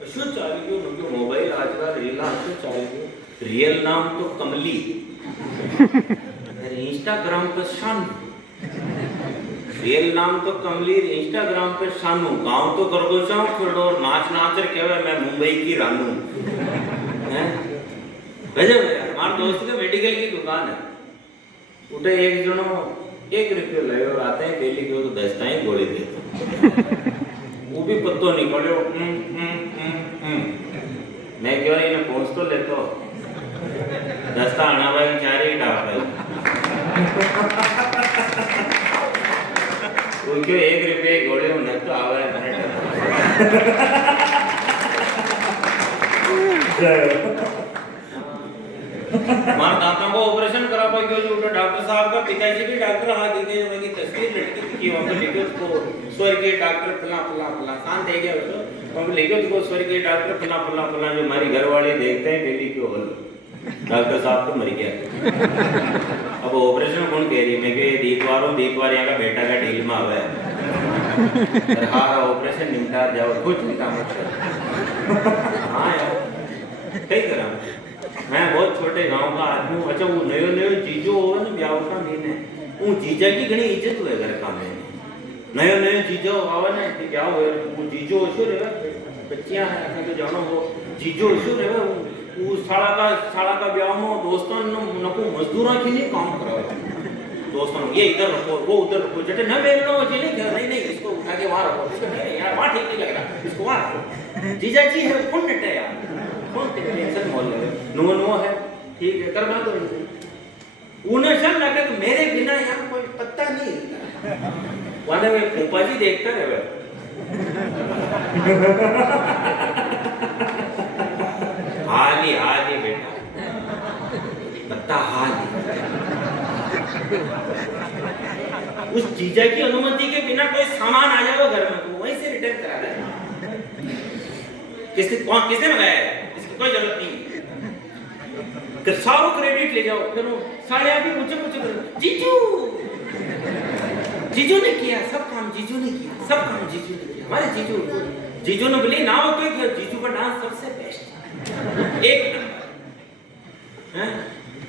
शो चालू क्यों नको मोबाइल आजकल रील शो चालू क्यों, रियल नाम तो कमली, इंस्टाग्राम पे शानू, रियल नाम तो कमली, इंस्टाग्राम पे शानू, गांव तो खरगोशा छोड़ो नाच नाच कहवे मैं मुंबई की रानू हैं। गजब है यार। हमारे दोस्त के मेडिकल की दुकान है, उठे एक जनो 1 रुपये ले और आते हैं पहले की तो 10 टाइम गोली देते, वो भी पत्तो नहीं पड़े। मैं क्यों नहीं ना पहुंच तो लेतो, दस्ता आना भाई चारे ही डाल भाई, वो क्यों 1 रुपये गोली में न तो आवा है। हमारे दांतों को ऑपरेशन करा पाए क्यों जो डॉक्टर साहब का पिताजी भी डॉक्टर हाथ दिखे जो उनकी तस्वीर लटकी थी वहाँ पे लिखे उसको स्वर्गीय डॉक्टर फला फला फला शांत है क्या उसको वहाँ पे लिखे उसको स्वर्गीय डॉक्टर फला फला फला जो हमारी घर वाले देखते हैं डेली क्यों बोल डॉक्टर साहब तो मर गया। अब ऑपरेशन कौन कह रही है, मैं कह दीपवार यहाँ का बेटा का डील में आवा है, हाँ ऑपरेशन निपटा जाओ कुछ चिंता मत कर। हाँ यार कहीं करा मैं बहुत छोटे गांव का आदमी हूँ। अच्छा वो नयो नयो जीजो होगा ना ब्याह का महीने वो जीजा की घनी इज्जत हुए घर का में, नयो नयो जीजो आवा ना ब्याह हुए वो जीजो ओशो रहेगा, बच्चियां हैं अपने तो जानो वो जीजो ओशो रहेगा, वो साला का ब्याह में दोस्तों नको मजदूरों की नहीं काम कराओ, दोस्तों ये इधर रखो वो उधर रखो, जटे न बेल लो जी नहीं इसको उठा के वहां रखो, इसको नहीं यार वहां ठीक नहीं लग रहा, इसको वहां रखो, जीजा जी है कौन नटे यार कौन तेरे टेंशन मोल ले नो है ठीक है करवा दो उन्हें शर्म लगे तो मेरे बिना यहाँ कोई पत्ता नहीं हिलता। वाले वे फूफा जी देखते रहे हाली बेटा पत्ता हाली उस जीजा की अनुमति के बिना कोई सामान आ जाएगा घर में तो वहीं से रिटर्न करा दे। किसने मंगाया है, इसकी कोई जरूरत नहीं, सारो क्रेडिट ले जाओ, फिर साड़ियाँ भी मुझे जीजू ने किया, सब काम जीजू ने किया, हमारे जीजू ने बोले ना हो तो जीजू का डांस सबसे बेस्ट एक नंबर।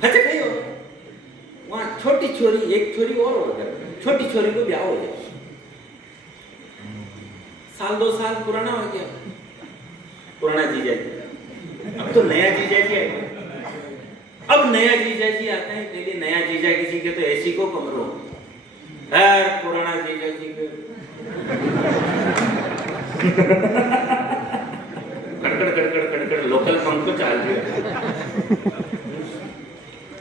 अच्छा कहीं हो वहाँ छोटी छोरी एक छोरी और हो गया, छोटी छोरी को ब्याह हो गया, साल 2 साल पुराना हो गया पुराना जीजा जी, अब तो नया जीजा जी आएगा। अब नया जीजा जी आता है, पहले नया जीजा किसी के तो ऐसी को कमरो यार, पुराना जीजा जी के कड़कड़ लोकल पंख को चाल रही है।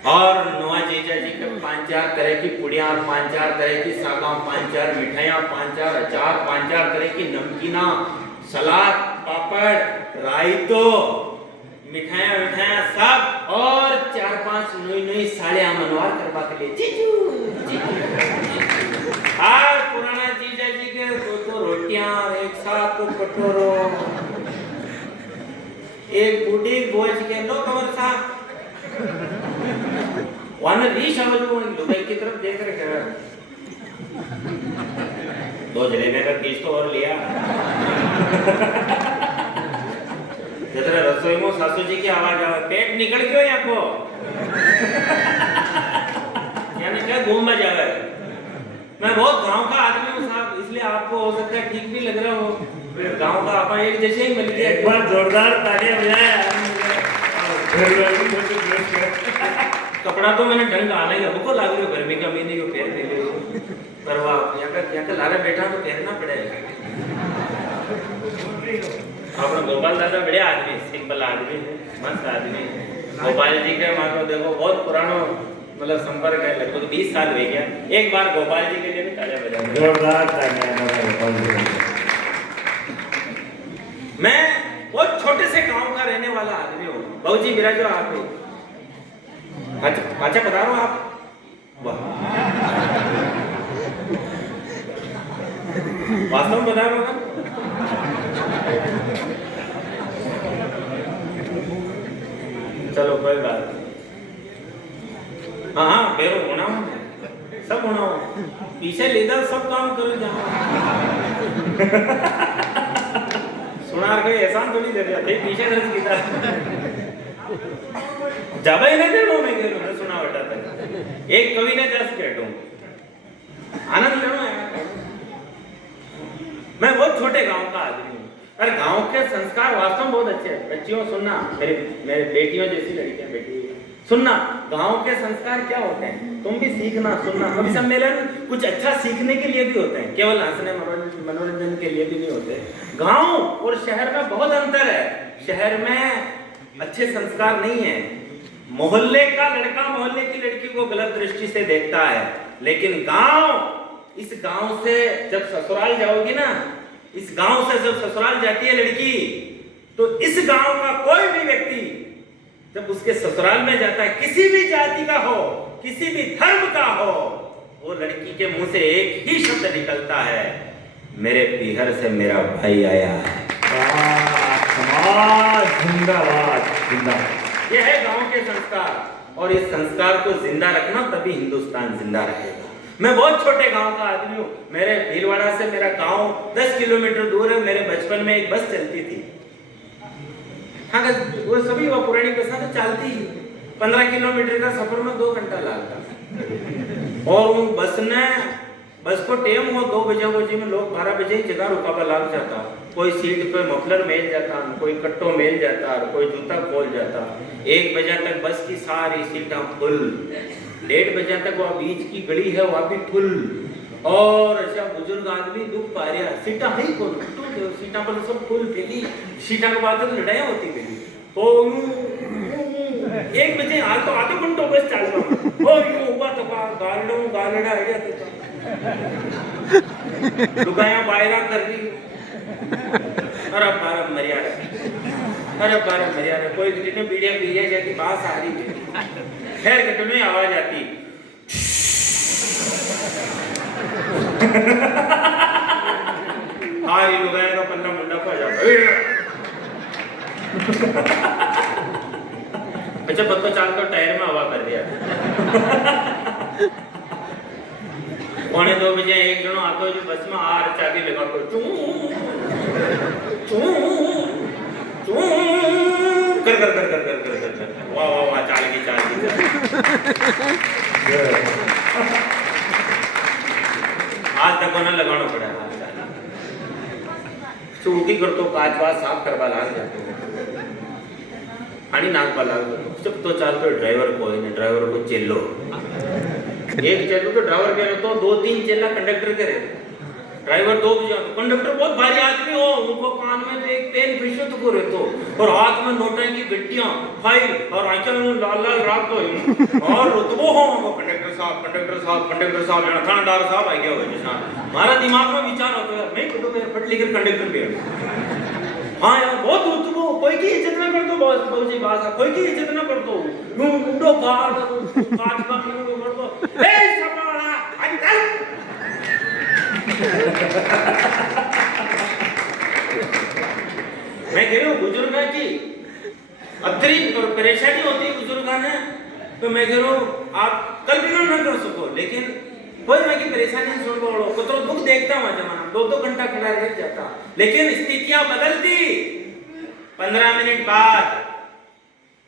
और नवा जीजा जी के 5-4 तरह की पुड़ियां, 5-4 तरह की सागा, 5-4 मिठाइयां, 5-4 अचार, 5-4 तरह की नमकीना, सलाद, पापड़, रायतो, मिठाइयां सब, और 4-5 नई साड़ियां मनवार करवा के लिए जीजू और पुराना जीजा जी के 2 रोटियां एक साथ कटोरो एक बूढ़ी बोझ के लो कमर साहब वन रीश आवाज लुगाई की तरफ देख रहे क्या दो जलेबे का पीस तो और लिया जितना रसोई में सासू जी की आवाज आवे पेट निकल गयो यहाँ को यानी क्या घूम जावे मैं बहुत गांव का आदमी हूँ साहब इसलिए आपको हो सकता है ठीक भी लग रहा हो गांव का आपा एक जैसे ही मिल गया एक बार जोरदार तालियां बजाएं कपड़ा तो मैंने ढंग आना ही हमको लाग रही गर्मी का महीने को पैर दे लो पर वाह यहाँ का लारा बैठा तो पहनना पड़ेगा अपना गोपाल दादा बढ़िया आदमी सिंपल आदमी है मस्त आदमी है गोपाल जी के मानो देखो बहुत पुरानो मतलब संपर्क है लगभग 20 साल हो गया एक बार गोपाल जी के लिए भी तालियां बजाओ जोरदार तालियां गोपाल जी मैं बहुत छोटे से गांव का रहने वाला आदमी हूँ बाबूजी मेरा जो आप अच्छा बता रहा हूँ आप वाह वास्तव में बता रहा हूँ चलो कोई बात हाँ हाँ बेरो होना सब होना हो पीछे लेकर सब काम करो जहाँ सुनार कोई एहसान थोड़ी दे रहा थे पीछे दर्ज की था जब ही नहीं देनो मैं कह रहा सुना बेटा तक एक कवि ने जस कहता हूँ आनंद लेनो है मैं बहुत छोटे गांव का आदमी हूँ पर गांव के संस्कार वास्तव में बहुत अच्छे हैं बच्चियों सुनना मेरे बेटियों जैसी लड़कियां बेटी सुनना गांव के संस्कार क्या होते हैं तुम भी सीखना सुनना कवि सम्मेलन कुछ अच्छा सीखने के लिए भी होते हैं केवल हंसने मनोरंजन के लिए भी नहीं होते गांव और शहर में बहुत अंतर है शहर में अच्छे संस्कार नहीं है मोहल्ले का लड़का मोहल्ले की लड़की को गलत दृष्टि से देखता है लेकिन गांव इस गांव से जब ससुराल जाओगी ना इस गांव से जब ससुराल जाती है लड़की तो इस गांव का कोई भी व्यक्ति जब उसके ससुराल में जाता है किसी भी जाति का हो किसी भी धर्म का हो वो लड़की के मुंह से एक ही शब्द निकलता है मेरे पीहर से मेरा भाई आया है जिंदाबाद जिंदाबाद यह है गांव के संस्कार और इस संस्कार को जिंदा रखना तभी हिंदुस्तान जिंदा रहेगा मैं बहुत छोटे गांव का आदमी हूँ मेरे भीलवाड़ा से मेरा गांव 10 किलोमीटर दूर है मेरे बचपन में एक बस चलती थी हाँ वो सभी वो पुरानी बसें तो चलती ही 15 किलोमीटर का सफर में 2 घंटा लगता और वो बस को टेम हो 2 बजे को जी में लोग 12 बजे ही जगह रुकावा लग जाता कोई सीट पे मफलर मेल जाता कोई कट्टो मेल जाता कोई जूता खोल जाता 1 बजे तक बस की सारी सीटें फुल 1:30 बजे तक वह बीच की गली है वह भी फुल और ऐसा बुजुर्ग आदमी दुख पा रहा सीटा ही कौन तो सीटा पर सब फुल फैली सीटा के बाद तो लड़ाई होती थी तो 1 बजे हाल तो आधे घंटों बस चल रहा ओ यूं हुआ तो गालड़ा है लुगाया बायरा कर रही अरे बारा मरिया कोई कितने पीड़िया जाके पास आ रही है खैर घटने आवाज आती हारी लुगाया का पल्ला मुंडा पा जाता अच्छा बत्तो चाल तो टायर में हवा कर दिया 1:45 बजे एक जनो आतो जो बस में आर चाबी लगा कर चू कर वाह चाल की आज तक ना लगाना पड़ा चूकी करतो काचवा साफ करवा लाग जातो आणि नाक लाग सब तो चालतो ड्राइवर को चेल्लो एक चेल्लो तो ड्राइवर के तो 2-3 चेल्ला कंडक्टर के रहते ड्राइवर 2 बजे कंडक्टर बहुत भारी आदमी हो उनको कान में तो एक पेन विशुद्ध को रहतो और हाथ में नोटें की गड्डियां फाइल और आंखों में लाल रात को और रुतबो हो वो कंडक्टर साहब जाना थानेदार साहब आ गया हो जैसा हमारा दिमाग में विचार होता है मैं तो फट लेकर कंडक्टर पे हाँ यार बहुत रुतबो कोई की इज्जत ना करतो बहुत जी बात कोई की इज्जत ना करतो मुंडो काट का करतो ए सपाड़ा अंकल मैं कह रहा हूँ बुजुर्ग की तो मैं कह रहा हूँ आप कल्पना न कर सको, लेकिन कोई मैं की परेशानी सुन बोलो को तो दुख देखता हूँ जमाना 2-2 घंटा खड़ा रह जाता, लेकिन स्थितियां बदलती। 15 मिनट बाद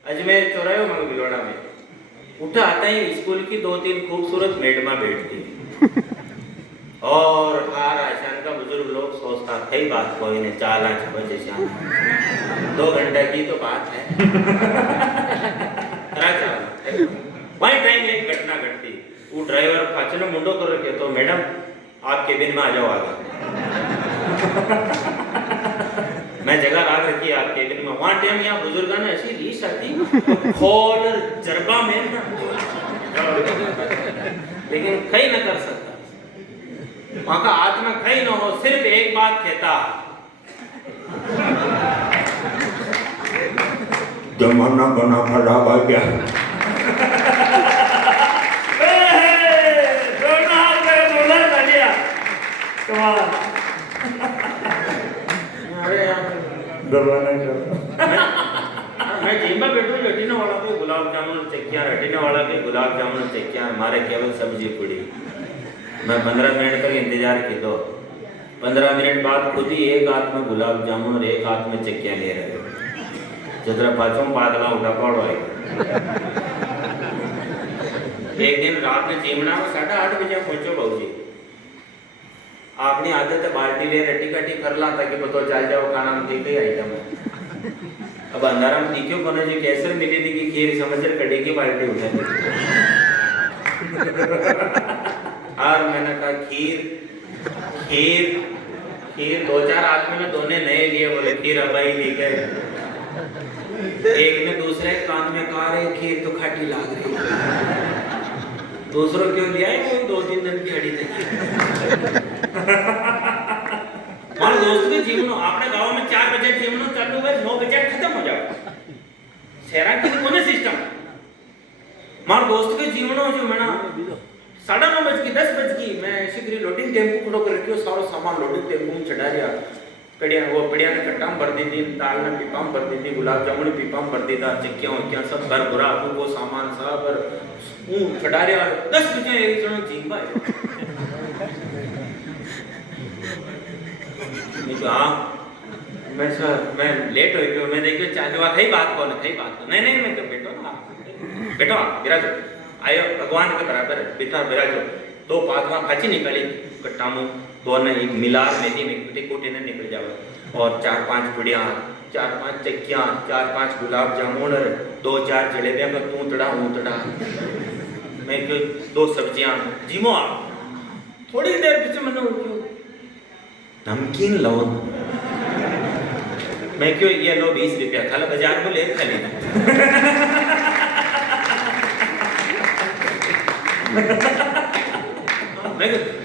अजमेर चौराहे में बिलोड़ा में उठा आता ही स्कूल की 2-3 खूबसूरत मैडमा बैठती और हार आशान का बुजुर्ग लोग सोचता कई बात कोई ने 4 बजे शाम 2 घंटा की तो बात है। वही टाइम एक घटना घटती, वो ड्राइवर पाछे मुंडो कर रखे तो मैडम आप केबिन में आ जाओ आगे। मैं जगह राख रखी आप केबिन में, वहां टाइम यहाँ बुजुर्गा ने ऐसी रीस आती खोल जरबा में ना, लेकिन कहीं न कर सकता, वहां का आत्मा कहीं न हो, सिर्फ एक बात कहता जमाना बना खराब आ गया। मैं जिम्बा बैठू रटीने वाला पे गुलाब जामुन चक्कियां, रटीने वाला पे गुलाब जामुन चक्कियां, मारे केवल सब्जी पूड़ी। मैं 15 मिनट तक इंतजार की तो 15 मिनट बाद खुद ही एक हाथ में गुलाब जामुन और एक हाथ में चक्कियां ले रहे जरा पाचों पातला उठा पड़ो है। एक दिन रात में जीमना में 8:30 बजे पहुंचो बाबूजी, आपने आदत है बाल्टी ले रटी कटी कर ला ताकि पता चल जाओ खाना में कई आइटम है। अब अंधारा में दिखो कोने जो कैसे मिली थी कि खीर समझ कड़ी की बाल्टी उठा और मैंने कहा खीर खीर खीर 2-4 आदमी ने दोने नए लिए, बोले खीर अब ही लेके एक ने दूसरे कान में कहा रे खीर तो खाटी लाग रही, दूसरों क्यों लिया है कोई 2-3 दिन की हड्डी तक। मान दोस्त के जीवन आपने गांव में 4 बजे जीवन चालू हुए 9 बजे खत्म हो जाओ, शहरा की कोने सिस्टम। मार दोस्त के जीवन जो मैं 9:30 बज की 10 बज की मैं शीघ्र लोडिंग टेम्पो खड़ो कर रखियो, सारो सामान लोडिंग टेम्पो में चढ़ा दिया। कड़िया वो बढ़िया ने कट्टा में भर दी थी, दाल में पीपा में भर दी थी, गुलाब जामुन पीपा में भर दी था, चक्कियां वक्कियां सब भर भरा वो सामान सब पर चढ़ा दिया। 10 बजे एक जनो जीवा हाँ मैं लेट हो गया, मैं देखियो चाहे कई बात कौन कई बात कौन नहीं मैं तो बैठो ना बैठो विराजो आयो भगवान के बराबर बिठा विराजो। 2 पातवा फाची निकाली कट्टा मुंह दोनों एक मिलार मेथी में कुटी कुटी ने निकल जावे और 4-5 पुड़िया 4-5 चक्कियां 4-5 गुलाब जामुन और 2-4 जलेबियां का तूतड़ा ऊतड़ा मैं क्यों 2 सब्जियां जीमो थोड़ी देर पीछे मैंने क्यों नमकीन लो मैं क्यों ये लो 20 रुपया खाला बाजार में ले खाली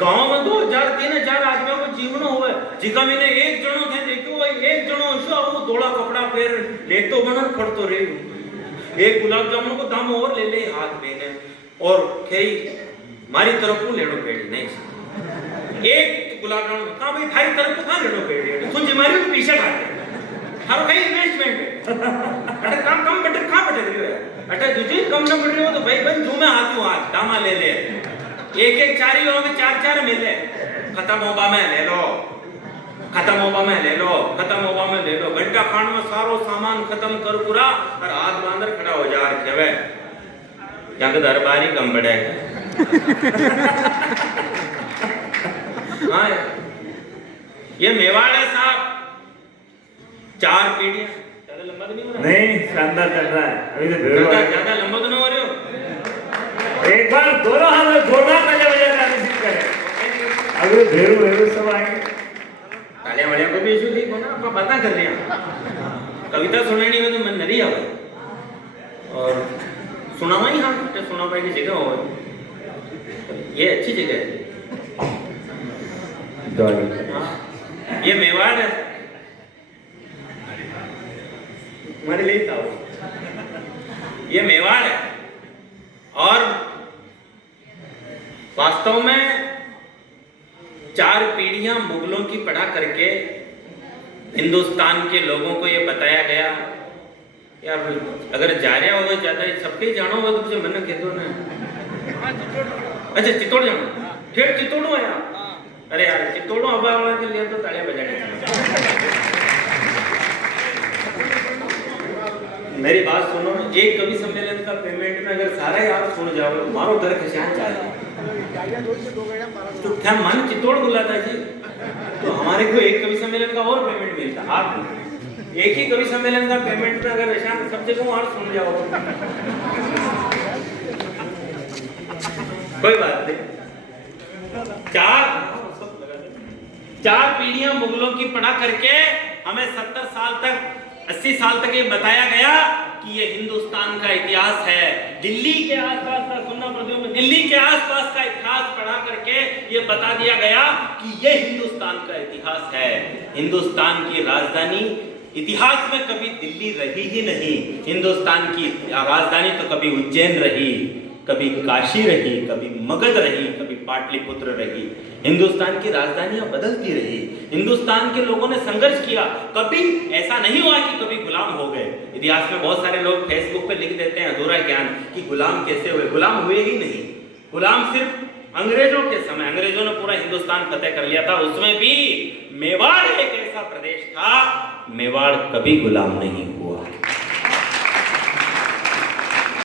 गांव में 2,000-3,000 आदमियों को जीवन हुए जिका मैंने एक जनो थे देखो एक जनो ऐसा वो धोला कपड़ा पहन लेटो बनर पड़तो रे एक गुलाब जामुन को दाम और ले ले हाथ में और कई मारी तरफ को लेनो पेड़ी नहीं एक गुलाब जामुन का भाई थारी तरफ को कहां लेनो पेड़ी सुन जी मारी पीछे भाग हर कहीं इन्वेस्टमेंट अटे काम बटे कहां बटे रही है अटे तुझे कम न पड़ रही हो तो भाई बन जो मैं हाथ हाथ दामा ले ले एक 4 ही होंगे 4 मिले खत्म होगा मैं ले लो खत्म होगा मैं ले लो खत्म होगा मैं ले लो घंटा खान में सारो सामान खत्म कर पूरा और हाथ बांधर खड़ा हो जा रखे यहाँ के दरबारी कम बड़े हाँ ये मेवाड़ है साहब 4 पीढ़ियां ज्यादा लंबा तो नहीं हो रहा नहीं शानदार चल रहा है अभी तो ज्यादा लंबा तो नहीं हो रहे हो एक बार दोनों हाथ में घोड़ा बजा बजा रिसीव करें अभी भेरू सब आएंगे तालियां वालियां को भी इशू थी बोला आप बातें कर रहे हैं कविता सुननी हो तो मन नहीं आवे और सुनावा ही हाँ सुनावा की जगह हो ये अच्छी जगह है ये मेवाड़ है हमारे लिए था ये मेवाड़ है और वास्तव में 4 पीढ़ियां मुगलों की पढ़ा करके हिंदुस्तान के लोगों को यह बताया गया यार अगर जा रहे हो ज्यादा सबके जानो हो तो मुझे मन कह दो ना। अच्छा चित्तौड़ जाना, ठेठ चित्तौड़ आया। अरे यार चित्तौड़ अब आने के लिए तो तालियां बजानी चाहिए। मेरी बात सुनो, एक कवि सम्मेलन का पेमेंट में अगर सारा ही आप सुन जाओ तो मारो घर खिंचान चाहिए तो क्या मन चित्तौड़ बुलाता जी, तो हमारे को एक कवि सम्मेलन का और पेमेंट मिलता। आप एक ही कवि सम्मेलन का पेमेंट में अगर ऐसा सब जगह और सुन जाओ कोई बात नहीं। चार पीढ़ियां मुगलों की पढ़ा करके हमें 70 साल तक 80 साल तक ये बताया गया कि ये हिंदुस्तान का इतिहास है। दिल्ली के आसपास का सुनना पड़ता है, दिल्ली के आसपास का इतिहास पढ़ा करके ये बता दिया गया कि ये हिंदुस्तान का इतिहास है। हिंदुस्तान की राजधानी इतिहास में कभी दिल्ली रही ही नहीं। हिंदुस्तान की राजधानी तो कभी उज्जैन रही, कभी काशी रही, कभी मगध रही, कभी पाटलिपुत्र रही। हिंदुस्तान की राजधानियां बदलती रही। हिंदुस्तान के लोगों ने संघर्ष किया, कभी ऐसा नहीं हुआ कि कभी गुलाम हो गए। इतिहास में बहुत सारे लोग फेसबुक पे लिख देते हैं अधूरा ज्ञान कि गुलाम कैसे हुए। गुलाम हुए ही नहीं। गुलाम सिर्फ अंग्रेजों के समय, अंग्रेजों ने पूरा हिंदुस्तान फतेह कर लिया था, उसमें भी मेवाड़ एक ऐसा प्रदेश था, मेवाड़ कभी गुलाम नहीं